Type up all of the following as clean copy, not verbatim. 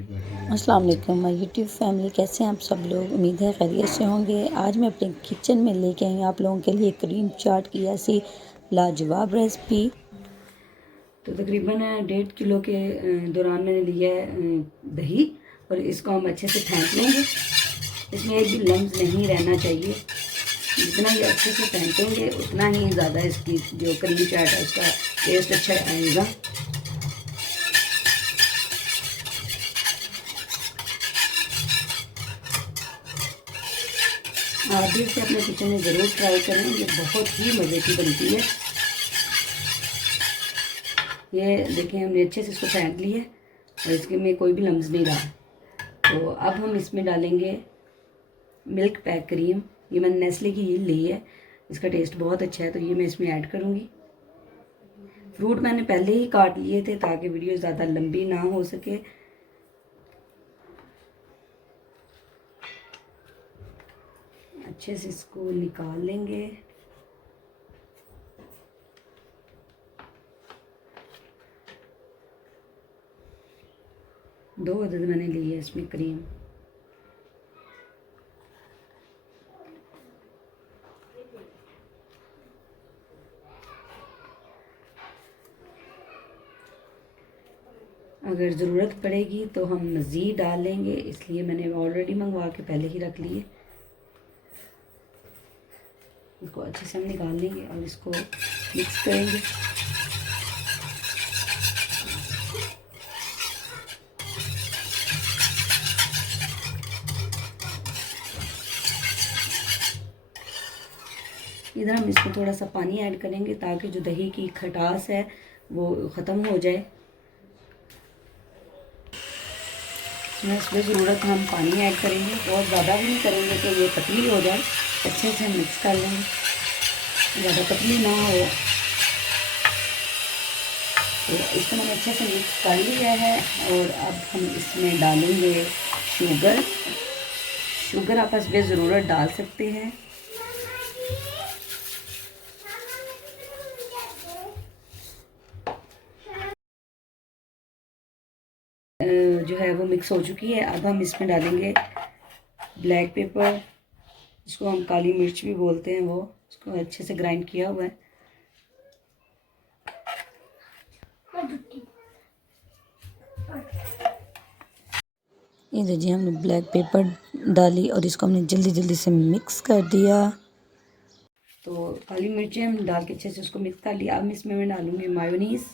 अस्सलाम वालेकुम my YouTube family, कैसे हैं आप सब लोग। उम्मीद है खैरियत से होंगे। आज मैं अपने किचन में लेके आई हूँ आप लोगों के लिए क्रीम चाट की ऐसी लाजवाब रेसिपी। तो तकरीबन 1.5 किलो के दौरान मैंने लिया है दही, और इसको हम अच्छे से फेंट लेंगे। इसमें एक भी लम्स नहीं रहना चाहिए। जितना ये अच्छे से फेंटेंगे उतना ही ज़्यादा इसकी जो क्रीम चाट है उसका टेस्ट अच्छा आएगा। आप भी इसे अपने किचन में ज़रूर ट्राई करें, ये बहुत ही मज़े की बनती है। ये देखें, हमने अच्छे से इसको फेंट लिया और इसके में कोई भी लम्स नहीं रहा। तो अब हम इसमें डालेंगे मिल्क पैक क्रीम। ये मैंने नेस्ले की ली है, इसका टेस्ट बहुत अच्छा है, तो ये मैं इसमें ऐड करूँगी। फ्रूट मैंने पहले ही काट लिए थे ताकि वीडियो ज़्यादा लंबी ना हो सके। अच्छे से इसको निकाल लेंगे। दो अदद मैंने ली है इसमें क्रीम। अगर ज़रूरत पड़ेगी तो हम मज़ीद डाल लेंगे, इसलिए मैंने ऑलरेडी मंगवा के पहले ही रख लिए। इसको अच्छे से हम निकाल लेंगे और इसको मिक्स करेंगे। इधर हम इसमें थोड़ा सा पानी ऐड करेंगे ताकि जो दही की खटास है वो ख़त्म हो जाए। इसमें ज़रूरत हम पानी ऐड करेंगे, बहुत ज़्यादा भी नहीं करेंगे कि ये पतली हो जाए। अच्छे से मिक्स कर लेंगे, ज़्यादा पतली ना हो। तो इसको मैंने अच्छे से मिक्स कर लिया है और अब हम इसमें डालेंगे शुगर। शुगर आप इसमें ज़रूरत डाल सकते हैं। जो है वो मिक्स हो चुकी है। अब हम इसमें डालेंगे ब्लैक पेपर, जिसको हम काली मिर्च भी बोलते हैं, वो इसको अच्छे से ग्राइंड किया हुआ है। ये देखिए, हमने ब्लैक पेपर डाली और इसको हमने जल्दी जल्दी से मिक्स कर दिया। तो काली मिर्चें हम डाल के अच्छे से उसको मिक्स कर लिया। अब इसमें मैं डालूँगी मायोनीज़।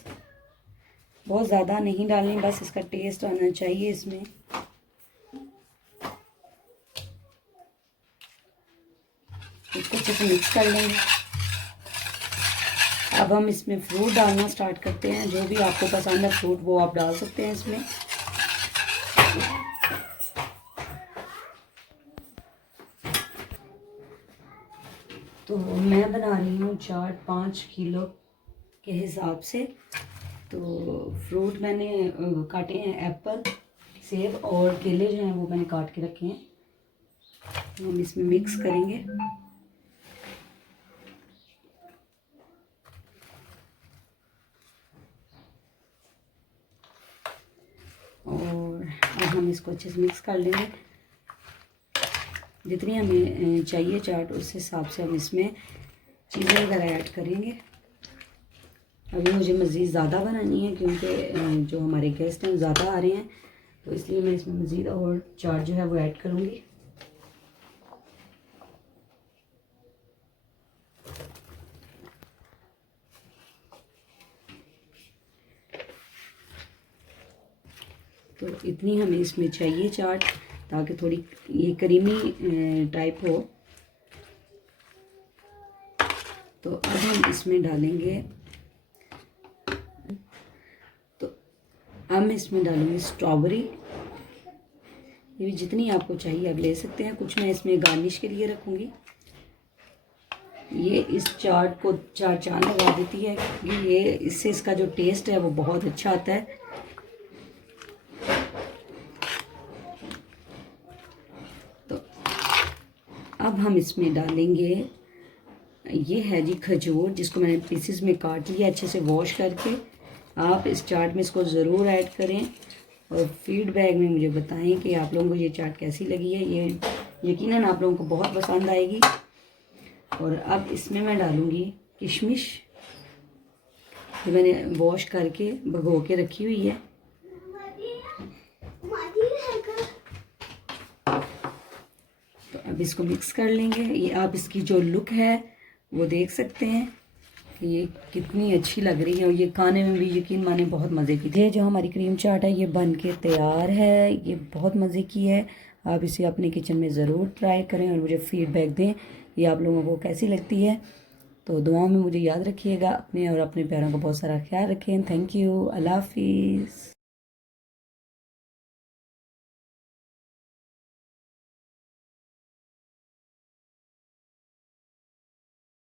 बहुत ज़्यादा नहीं डालनी, बस इसका टेस्ट आना चाहिए इसमें। इसको अच्छे से मिक्स कर लेंगे। अब हम इसमें फ्रूट डालना स्टार्ट करते हैं। जो भी आपको पसंद है फ्रूट वो आप डाल सकते हैं इसमें। तो मैं बना रही हूँ चाट 5 किलो के हिसाब से। तो फ्रूट मैंने काटे हैं, एप्पल, सेब और केले जो हैं वो मैंने काट के रखे हैं। हम इसमें मिक्स करेंगे। और अब हम इसको अच्छे से मिक्स कर लेंगे। जितनी हमें चाहिए चाट उस हिसाब से हम इसमें चीज़ें वगैरह ऐड करेंगे। अभी मुझे मज़ीद ज़्यादा बनानी है क्योंकि जो हमारे गेस्ट हैं ज़्यादा आ रहे हैं, तो इसलिए मैं इसमें मज़ीद और चाट जो है वो ऐड करूँगी। तो इतनी हमें इसमें चाहिए चाट, ताकि थोड़ी ये क्रीमी टाइप हो। तो अब हम इसमें डालेंगे, तो अब मैं इसमें डालूँगी स्ट्रॉबेरी। ये भी जितनी आपको चाहिए आप ले सकते हैं। कुछ मैं इसमें गार्निश के लिए रखूँगी। ये इस चाट को चार चांद लगा देती है क्योंकि ये इससे इसका जो टेस्ट है वो बहुत अच्छा आता है। तो अब हम इसमें डालेंगे, ये है जी खजूर, जिसको मैंने पीसेस में काट लिया अच्छे से वॉश करके। आप इस चाट में इसको ज़रूर ऐड करें और फीडबैक में मुझे बताएं कि आप लोगों को ये चाट कैसी लगी है। ये यकीनन आप लोगों को बहुत पसंद आएगी। और अब इसमें मैं डालूँगी किशमिश, ये मैंने वॉश करके भिगो के रखी हुई है। तो अब इसको मिक्स कर लेंगे। ये आप इसकी जो लुक है वो देख सकते हैं कि ये कितनी अच्छी लग रही है और ये खाने में भी यकीन माने बहुत मज़े की थी। ये जो हमारी क्रीम चाट है ये बन के तैयार है, ये बहुत मज़े की है। आप इसे अपने किचन में ज़रूर ट्राई करें और मुझे फीडबैक दें ये आप लोगों को कैसी लगती है। तो दुआओं में मुझे याद रखिएगा, अपने और अपने प्यारों का बहुत सारा ख्याल रखें। थैंक यू, अल्लाह हाफिज़।